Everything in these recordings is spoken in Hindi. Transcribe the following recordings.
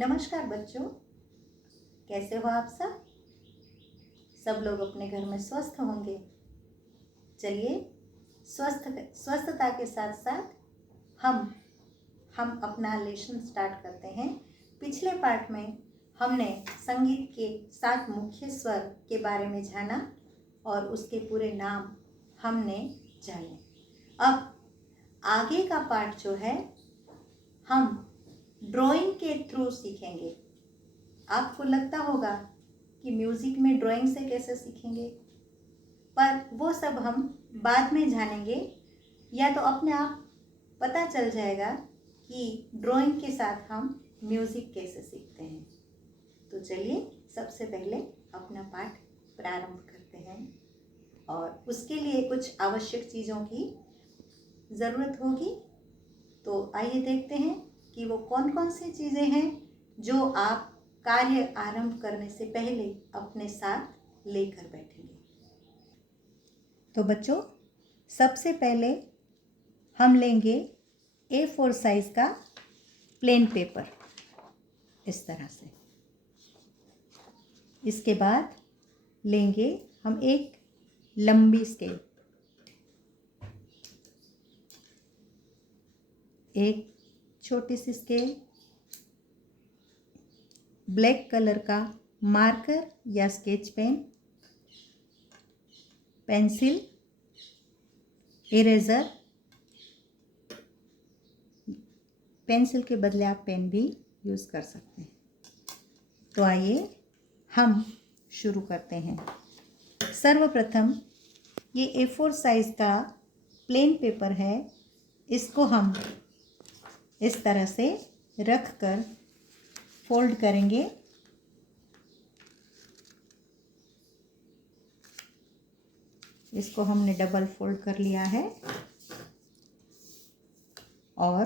नमस्कार बच्चों, कैसे हो आप सब? सब लोग अपने घर में स्वस्थ होंगे। चलिए स्वस्थता के साथ साथ हम अपना लेसन स्टार्ट करते हैं। पिछले पार्ट में हमने संगीत के 7 मुख्य स्वर के बारे में जाना और उसके पूरे नाम हमने जाने। अब आगे का पार्ट जो है हम ड्राइंग के थ्रू सीखेंगे। आपको लगता होगा कि म्यूज़िक में ड्राइंग से कैसे सीखेंगे, पर वो सब हम बाद में जानेंगे, या तो अपने आप पता चल जाएगा कि ड्राइंग के साथ हम म्यूज़िक कैसे सीखते हैं। तो चलिए सबसे पहले अपना पाठ प्रारंभ करते हैं और उसके लिए कुछ आवश्यक चीज़ों की ज़रूरत होगी। तो आइए देखते हैं कि वो कौन कौन सी चीज़ें हैं जो आप कार्य आरंभ करने से पहले अपने साथ लेकर बैठेंगे। तो बच्चों, सबसे पहले हम लेंगे A4 साइज का प्लेन पेपर, इस तरह से। इसके बाद लेंगे हम एक लंबी स्केल, एक छोटी सी स्केल, ब्लैक कलर का मार्कर या sketch pen, pencil, eraser, pencil के बदले आप पेन भी यूज़ कर सकते हैं। तो आइए हम शुरू करते हैं। सर्वप्रथम ये A4 साइज़ का प्लेन पेपर है, इसको हम इस तरह से रख कर फोल्ड करेंगे। इसको हमने डबल फोल्ड कर लिया है और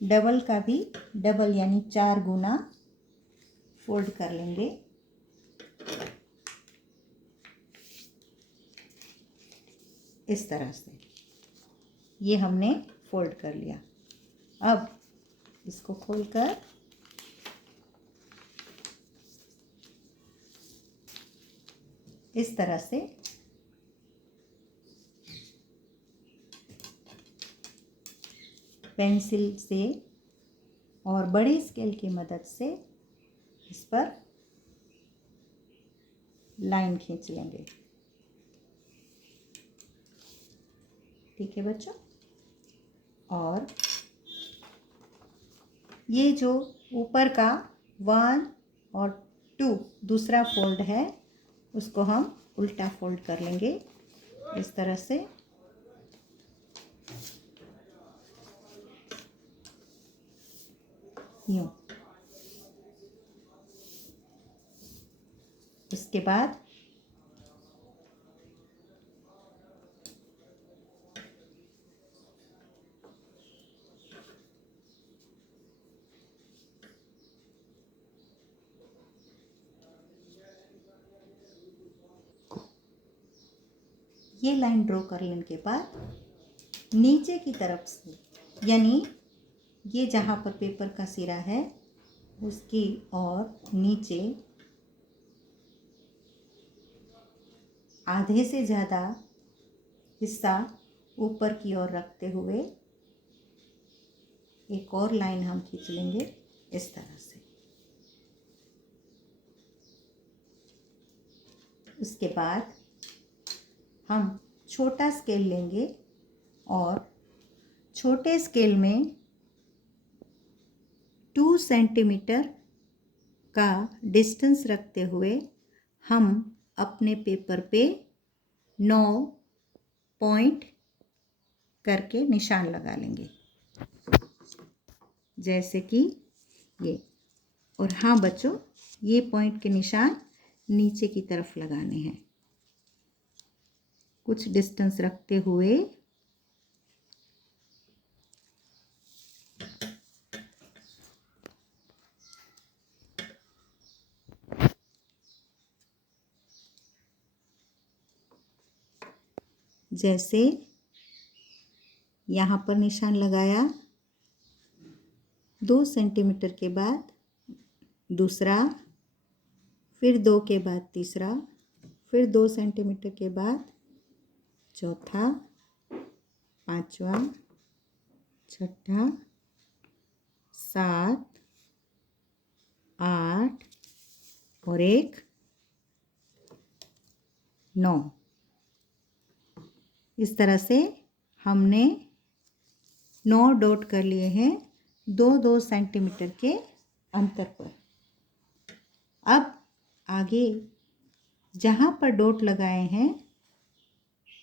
डबल का भी डबल यानी 4 गुना फोल्ड कर लेंगे। इस तरह से ये हमने फोल्ड कर लिया। अब इसको खोलकर इस तरह से पेंसिल से और बड़ी स्केल की मदद से इस पर लाइन खींच लेंगे। ठीक है बच्चों, और ये जो ऊपर का 1 और 2 दूसरा फोल्ड है, उसको हम उल्टा फोल्ड कर लेंगे इस तरह से। यूं। उसके बाद ये लाइन ड्रॉ कर लेने के बाद नीचे की तरफ से, यानी ये जहाँ पर पेपर का सिरा है उसकी और नीचे आधे से ज़्यादा हिस्सा ऊपर की ओर रखते हुए एक और लाइन हम खींच लेंगे इस तरह से। उसके बाद हम छोटा स्केल लेंगे और छोटे स्केल में 2 सेंटीमीटर का डिस्टेंस रखते हुए हम अपने पेपर पे 9 पॉइंट करके निशान लगा लेंगे, जैसे कि ये। और हाँ बच्चों, ये पॉइंट के निशान नीचे की तरफ लगाने हैं, कुछ डिस्टेंस रखते हुए। जैसे यहाँ पर निशान लगाया, 2 सेंटीमीटर के बाद दूसरा, फिर 2 के बाद तीसरा, फिर 2 सेंटीमीटर के बाद चौथा, पांचवा, छठा, 7, 8 और एक 9। इस तरह से हमने 9 डॉट कर लिए हैं 2-2 सेंटीमीटर के अंतर पर। अब आगे जहाँ पर डॉट लगाए हैं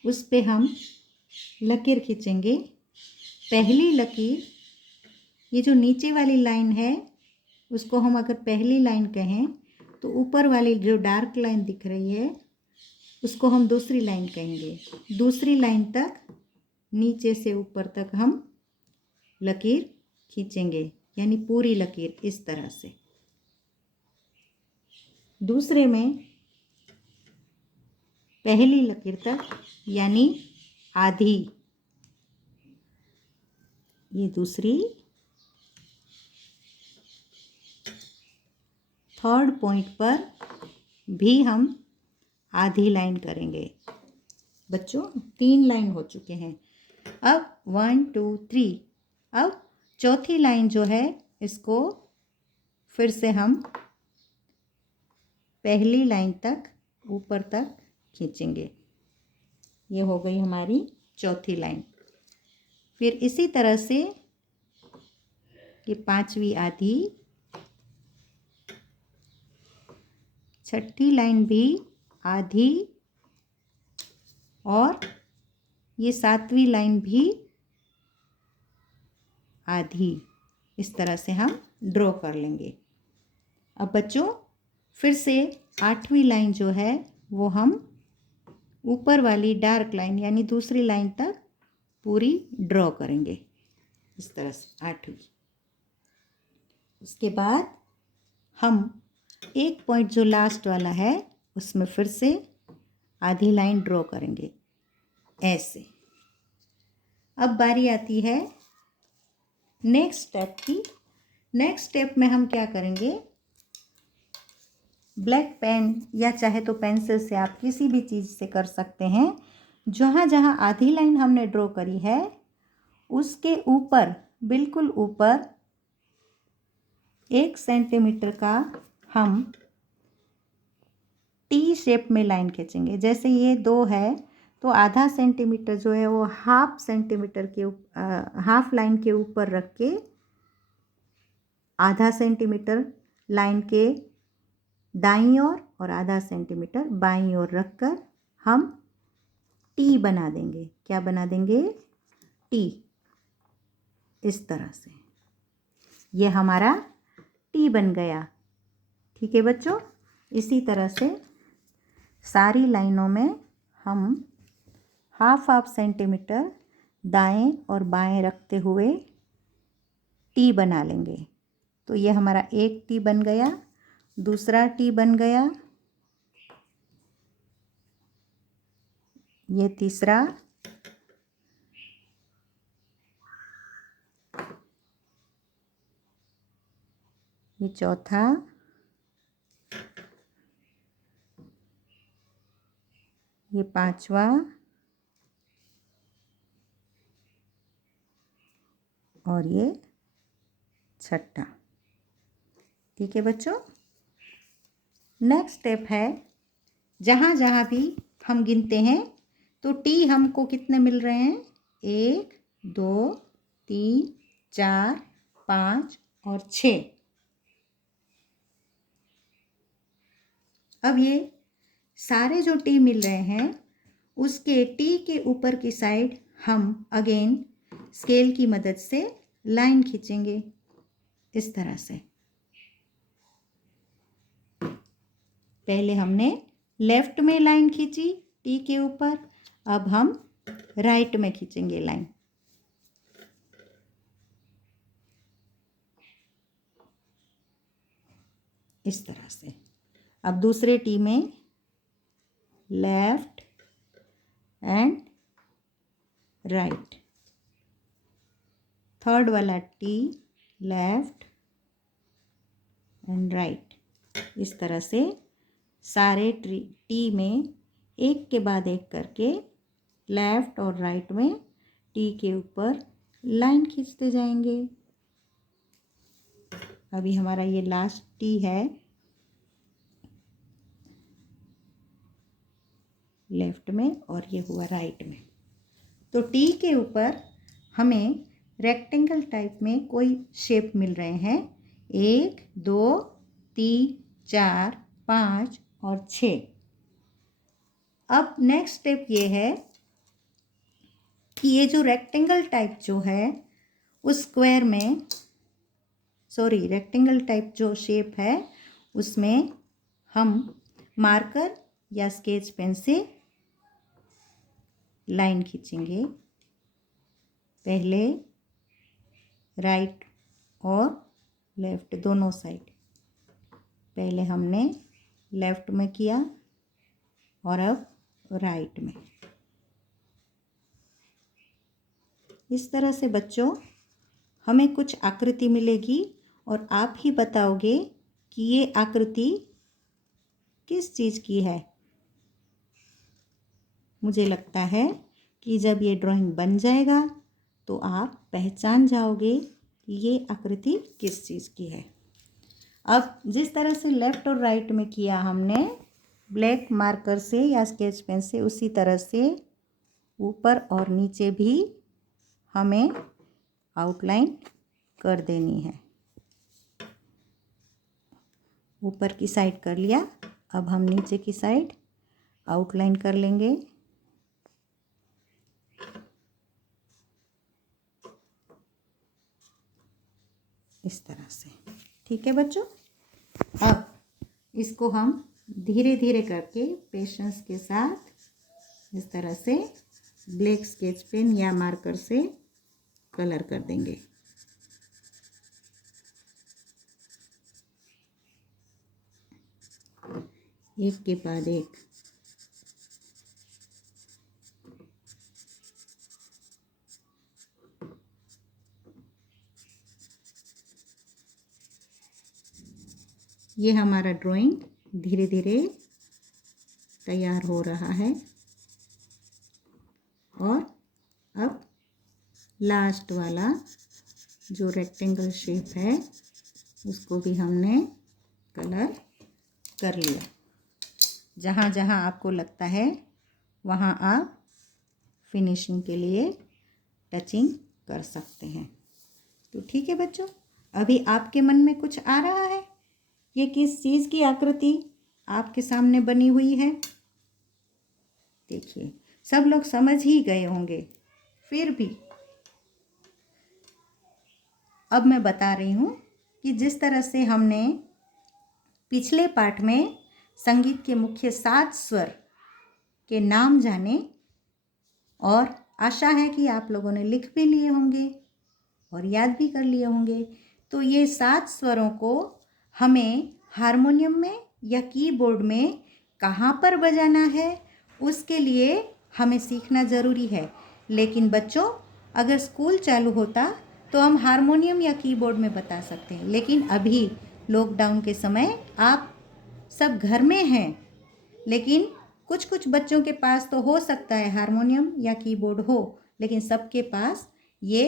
उस पे हम लकीर खींचेंगे। पहली लकीर, ये जो नीचे वाली लाइन है उसको हम अगर पहली लाइन कहें तो ऊपर वाली जो डार्क लाइन दिख रही है उसको हम दूसरी लाइन कहेंगे। दूसरी लाइन तक नीचे से ऊपर तक हम लकीर खींचेंगे, यानी पूरी लकीर इस तरह से। दूसरे में पहली लकीर तक यानी आधी, ये दूसरी, थर्ड पॉइंट पर भी हम आधी लाइन करेंगे। बच्चों 3 लाइन हो चुके हैं। अब 1 2 3। अब चौथी लाइन जो है इसको फिर से हम पहली लाइन तक ऊपर तक खींचेंगे। ये हो गई हमारी चौथी लाइन। फिर इसी तरह से ये पांचवी आधी, छठी लाइन भी आधी और ये सातवीं लाइन भी आधी। इस तरह से हम ड्रॉ कर लेंगे। अब बच्चों फिर से आठवीं लाइन जो है वो हम ऊपर वाली डार्क लाइन यानी दूसरी लाइन तक पूरी ड्रॉ करेंगे इस तरह से, आठवीं। उसके बाद हम एक पॉइंट जो लास्ट वाला है उसमें फिर से आधी लाइन ड्रॉ करेंगे ऐसे। अब बारी आती है नेक्स्ट स्टेप की। नेक्स्ट स्टेप में हम क्या करेंगे, ब्लैक पेन या चाहे तो पेंसिल से आप किसी भी चीज़ से कर सकते हैं। जहाँ जहाँ आधी लाइन हमने ड्रॉ करी है उसके ऊपर, बिल्कुल ऊपर 1 सेंटीमीटर का हम टी शेप में लाइन खींचेंगे। जैसे ये 2 है तो आधा सेंटीमीटर जो है वो हाफ सेंटीमीटर के हाफ लाइन के ऊपर रख के आधा सेंटीमीटर लाइन के दाईं ओर और आधा सेंटीमीटर बाईं ओर रखकर हम टी बना देंगे। क्या बना देंगे, टी। इस तरह से ये हमारा टी बन गया। ठीक है बच्चों, इसी तरह से सारी लाइनों में हम हाफ सेंटीमीटर दाएं और बाएं रखते हुए टी बना लेंगे। तो ये हमारा एक टी बन गया, दूसरा टी बन गया, ये तीसरा, ये चौथा, ये पांचवा और ये छठा। ठीक है बच्चों, नेक्स्ट स्टेप है जहाँ जहाँ भी हम गिनते हैं तो टी हमको कितने मिल रहे हैं, 1 2 3 4 5 और 6। अब ये सारे जो टी मिल रहे हैं उसके टी के ऊपर की साइड हम अगेन स्केल की मदद से लाइन खींचेंगे इस तरह से। पहले हमने लेफ्ट में लाइन खींची टी के ऊपर, अब हम राइट में खींचेंगे लाइन। इस तरह से। अब दूसरे टी में लेफ्ट एंड राइट, थर्ड वाला टी लेफ्ट एंड राइट। इस तरह से सारे टी में एक के बाद एक करके लेफ़्ट और राइट में टी के ऊपर लाइन खींचते जाएंगे। अभी हमारा ये लास्ट टी है, लेफ्ट में, और ये हुआ राइट में। तो टी के ऊपर हमें रेक्टेंगल टाइप में कोई शेप मिल रहे हैं, 1 2 3 4 5 और 6। अब नेक्स्ट स्टेप ये है कि ये जो रेक्टेंगल टाइप जो है उस स्क्वायर में, रेक्टेंगल टाइप जो शेप है उसमें हम मार्कर या स्केच पेन से लाइन खींचेंगे। पहले राइट और लेफ्ट दोनों साइड। पहले हमने लेफ्ट में किया और अब राइट में। इस तरह से बच्चों हमें कुछ आकृति मिलेगी और आप ही बताओगे कि ये आकृति किस चीज़ की है। मुझे लगता है कि जब ये ड्राइंग बन जाएगा तो आप पहचान जाओगे कि ये आकृति किस चीज़ की है। अब जिस तरह से लेफ़्ट और राइट में किया हमने ब्लैक मार्कर से या स्केच पेन से, उसी तरह से ऊपर और नीचे भी हमें आउटलाइन कर देनी है। ऊपर की साइड कर लिया, अब हम नीचे की साइड आउटलाइन कर लेंगे। इस तरह से, ठीक है बच्चों। अब इसको हम धीरे धीरे करके पेशेंस के साथ इस तरह से ब्लैक स्केच पेन या मार्कर से कलर कर देंगे। एक के बाद एक। ये हमारा ड्राइंग धीरे धीरे तैयार हो रहा है और अब लास्ट वाला जो रेक्टेंगल शेप है उसको भी हमने कलर कर लिया। जहाँ जहाँ आपको लगता है वहाँ आप फिनिशिंग के लिए टचिंग कर सकते हैं। तो ठीक है बच्चों, अभी आपके मन में कुछ आ रहा है, ये किस चीज़ की आकृति आपके सामने बनी हुई है? देखिए सब लोग समझ ही गए होंगे, फिर भी अब मैं बता रही हूँ कि जिस तरह से हमने पिछले पाठ में संगीत के मुख्य 7 स्वर के नाम जाने, और आशा है कि आप लोगों ने लिख भी लिए होंगे और याद भी कर लिए होंगे। तो ये 7 स्वरों को हमें हारमोनियम में या कीबोर्ड में कहाँ पर बजाना है उसके लिए हमें सीखना ज़रूरी है। लेकिन बच्चों अगर स्कूल चालू होता तो हम हारमोनियम या कीबोर्ड में बता सकते हैं, लेकिन अभी लॉकडाउन के समय आप सब घर में हैं, लेकिन कुछ कुछ बच्चों के पास तो हो सकता है हारमोनियम या कीबोर्ड हो, लेकिन सबके पास ये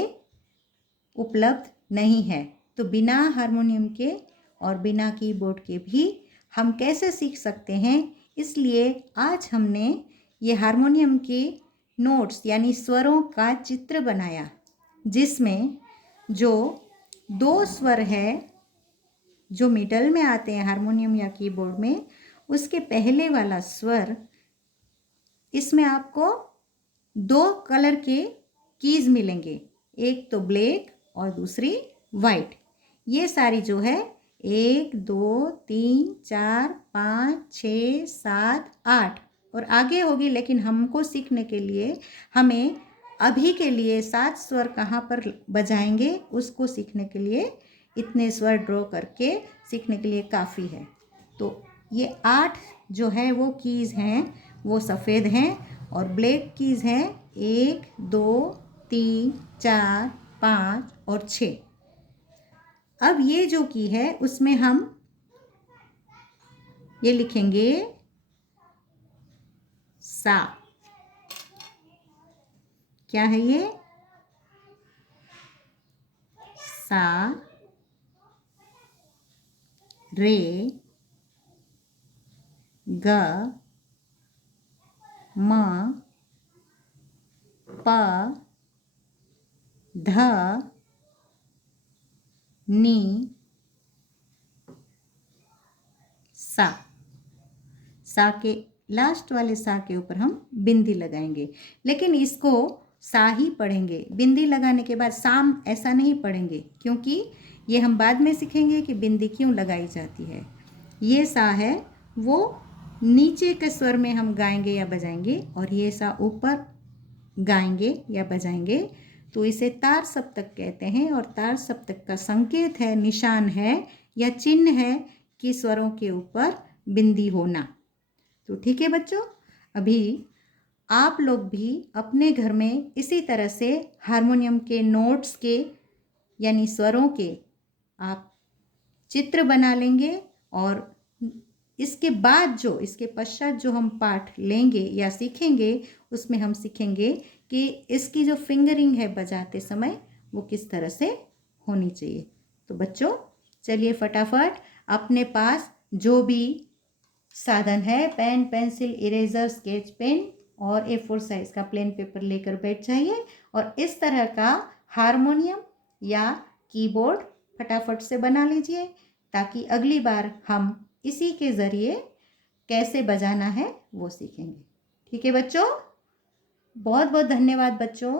उपलब्ध नहीं है। तो बिना हारमोनियम के और बिना कीबोर्ड के भी हम कैसे सीख सकते हैं, इसलिए आज हमने ये हारमोनियम के नोट्स यानी स्वरों का चित्र बनाया, जिसमें जो 2 स्वर है जो मिडल में आते हैं हारमोनियम या कीबोर्ड में, उसके पहले वाला स्वर, इसमें आपको 2 कलर के कीज़ मिलेंगे, एक तो ब्लैक और दूसरी वाइट। ये सारी जो है 1 2 3 4 5 6 7 8 और आगे होगी, लेकिन हमको सीखने के लिए हमें अभी के लिए 7 स्वर कहाँ पर बजाएंगे उसको सीखने के लिए इतने स्वर ड्रॉ करके सीखने के लिए काफ़ी है। तो ये 8 जो है वो कीज़ हैं वो सफ़ेद हैं और ब्लैक कीज़ हैं 1 2 3 4 5 और 6। अब ये जो की है उसमें हम ये लिखेंगे सा। क्या है ये? सा, रे, ग, म, प, ध, नी, सा। सा के लास्ट वाले सा के ऊपर हम बिंदी लगाएंगे, लेकिन इसको सा ही पढ़ेंगे। बिंदी लगाने के बाद साम ऐसा नहीं पढ़ेंगे, क्योंकि ये हम बाद में सीखेंगे कि बिंदी क्यों लगाई जाती है। ये सा है वो नीचे के स्वर में हम गाएंगे या बजाएंगे, और ये सा ऊपर गाएंगे या बजाएंगे, तो इसे तार सप्तक कहते हैं। और तार सप्तक का संकेत है, निशान है या चिन्ह है कि स्वरों के ऊपर बिंदी होना। तो ठीक है बच्चों, अभी आप लोग भी अपने घर में इसी तरह से हारमोनियम के नोट्स के यानी स्वरों के आप चित्र बना लेंगे, और इसके बाद इसके पश्चात जो हम पाठ लेंगे या सीखेंगे, उसमें हम सीखेंगे कि इसकी जो फिंगरिंग है बजाते समय वो किस तरह से होनी चाहिए। तो बच्चों चलिए फटाफट अपने पास जो भी साधन है, pen, pencil, eraser, sketch pen और A4 साइज का प्लेन पेपर लेकर बैठ जाइए, और इस तरह का हारमोनियम या कीबोर्ड फटाफट से बना लीजिए, ताकि अगली बार हम इसी के ज़रिए कैसे बजाना है वो सीखेंगे। ठीक है बच्चों, बहुत बहुत धन्यवाद बच्चों।